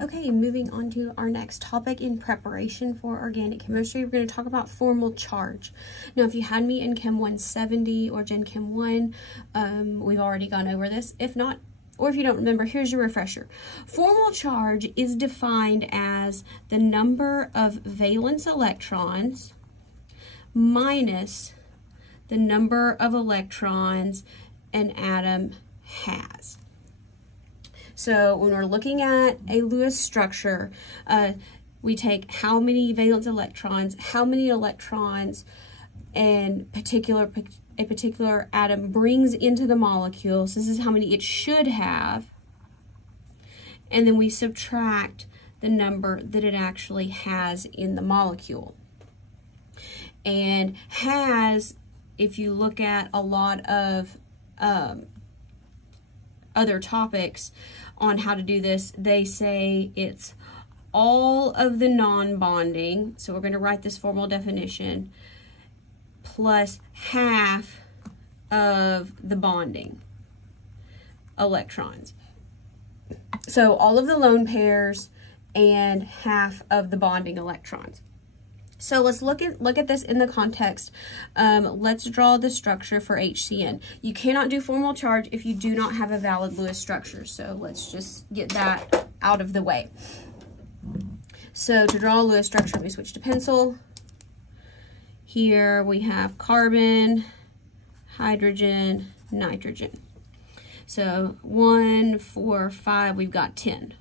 Okay, moving on to our next topic in preparation for organic chemistry, we're going to talk about formal charge. Now, if you had me in Chem 170 or Gen Chem 1, we've already gone over this. If not, or if you don't remember, here's your refresher. Formal charge is defined as the number of valence electrons minus the number of electrons an atom has. So when we're looking at a Lewis structure, we take how many valence electrons, how many electrons a particular atom brings into the molecule. So this is how many it should have. And then we subtract the number that it actually has in the molecule. And has, if you look at a lot of other topics on how to do this, they say it's all of the non-bonding, so we're going to write this formal definition, plus half of the bonding electrons. So all of the lone pairs and half of the bonding electrons. So let's look at this in the context. Let's draw the structure for HCN. You cannot do formal charge if you do not have a valid Lewis structure. So let's just get that out of the way. So to draw a Lewis structure, let me switch to pencil. Here we have carbon, hydrogen, nitrogen. So 1, 4, 5, we've got 10.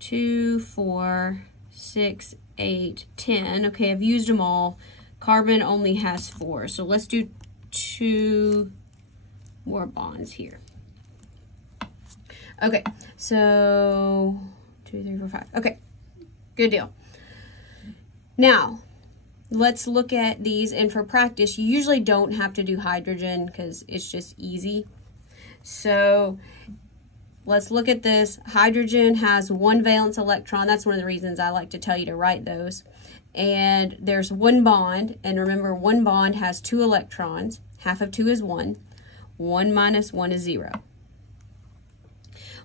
2, 4, 6, 8, 10. Okay, I've used them all. Carbon only has 4. So let's do 2 more bonds here. Okay, so 2, 3, 4, 5. Okay, good deal. Now, let's look at these. And for practice, you usually don't have to do hydrogen because it's just easy. So let's look at this. Hydrogen has 1 valence electron. That's one of the reasons I like to tell you to write those. And there's 1 bond. And remember, 1 bond has 2 electrons. Half of 2 is 1. 1 minus 1 is 0.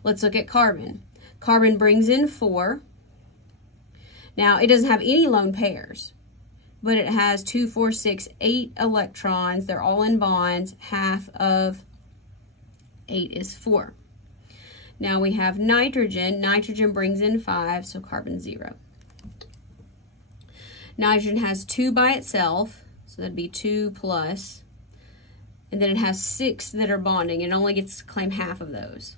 Let's look at carbon. Carbon brings in 4. Now, it doesn't have any lone pairs, but it has 2, 4, 6, 8 electrons. They're all in bonds. Half of 8 is 4. Now we have nitrogen. Nitrogen brings in 5, so carbon 0. Nitrogen has 2 by itself, so that'd be 2 plus. And then it has 6 that are bonding. It only gets to claim half of those.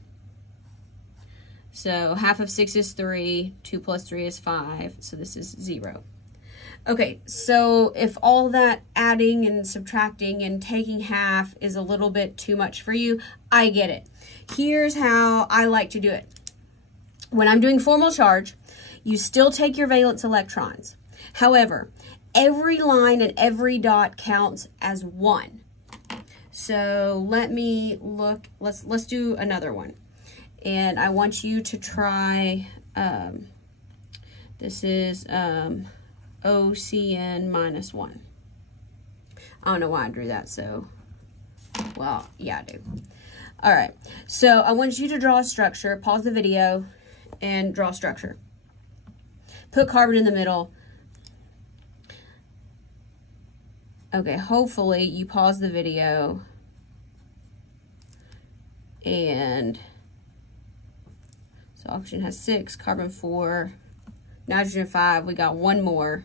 So half of 6 is 3. 2 plus 3 is 5, so this is 0. Okay, so if all that adding and subtracting and taking half is a little bit too much for you, I get it. Here's how I like to do it. When I'm doing formal charge, you still take your valence electrons. However, every line and every dot counts as 1. So let me look, let's do another one. And I want you to try, this is OCN minus 1. I don't know why I drew that, so, well, yeah, I do. All right, so I want you to draw a structure. Pause the video and draw a structure. Put carbon in the middle. Okay, hopefully you pause the video and so oxygen has 6, carbon 4, nitrogen 5, we got 1 more.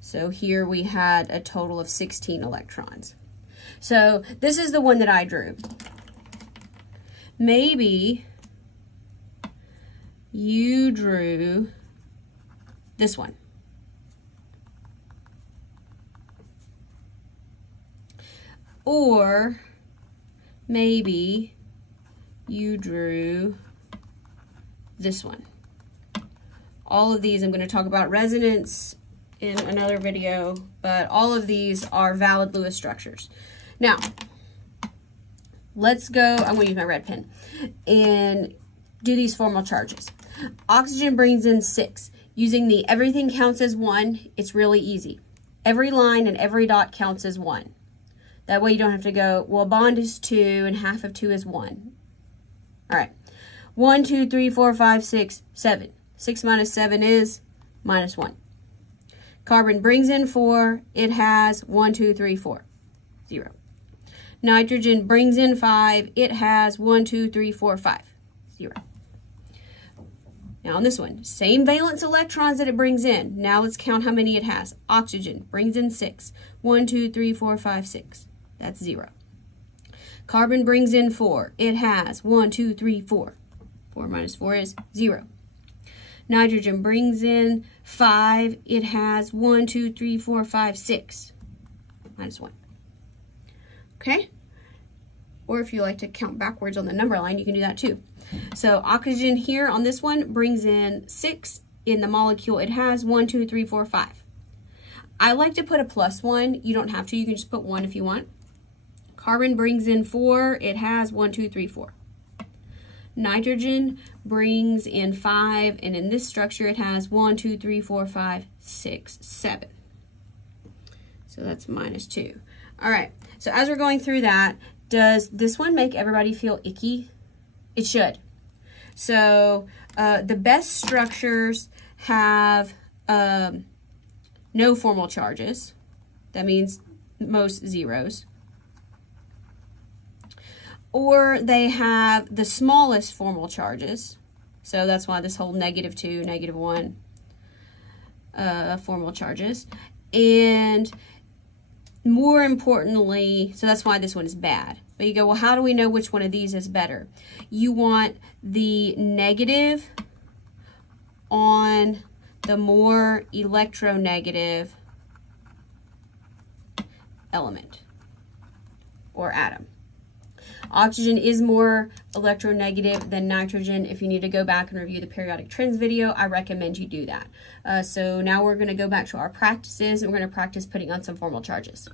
So here we had a total of 16 electrons. So this is the one that I drew. Maybe you drew this one. Or maybe you drew this one. All of these, I'm going to talk about resonance in another video, but all of these are valid Lewis structures. Now, let's go, I'm going to use my red pen, and do these formal charges. Oxygen brings in 6. Using the everything counts as 1, it's really easy. Every line and every dot counts as 1. That way you don't have to go, well, a bond is 2 and half of 2 is 1. All right. 1, 2, 3, 4, 5, 6, 7. 6 minus 7 is minus 1. Carbon brings in 4. It has 1, 2, 3, 4. 0. Nitrogen brings in 5. It has 1, 2, 3, 4, 5. 0. Now on this one, same valence electrons that it brings in. Now let's count how many it has. Oxygen brings in 6. 1, 2, 3, 4, 5, 6. That's 0. Carbon brings in 4. It has 1, 2, 3, 4. 4 minus 4 is 0. Nitrogen brings in 5. It has 1, 2, 3, 4, 5, 6. Minus 1. Okay? Or if you like to count backwards on the number line, you can do that too. So oxygen here on this one brings in 6. In the molecule, it has 1, 2, 3, 4, 5. I like to put a plus 1. You don't have to. You can just put 1 if you want. Carbon brings in 4. It has 1, 2, 3, 4. Nitrogen brings in 5. And in this structure, it has 1, 2, 3, 4, 5, 6, 7. So that's minus 2. All right. So as we're going through that, does this one make everybody feel icky? It should. So the best structures have no formal charges. That means most zeros. Or they have the smallest formal charges. So that's why this whole -2, -1 formal charges. And more importantly, so that's why this one is bad. But you go, well, how do we know which one of these is better? You want the negative on the more electronegative element or atom. Oxygen is more electronegative than nitrogen. If you need to go back and review the periodic trends video, I recommend you do that. So now we're going to go back to our practices and we're going to practice putting on some formal charges.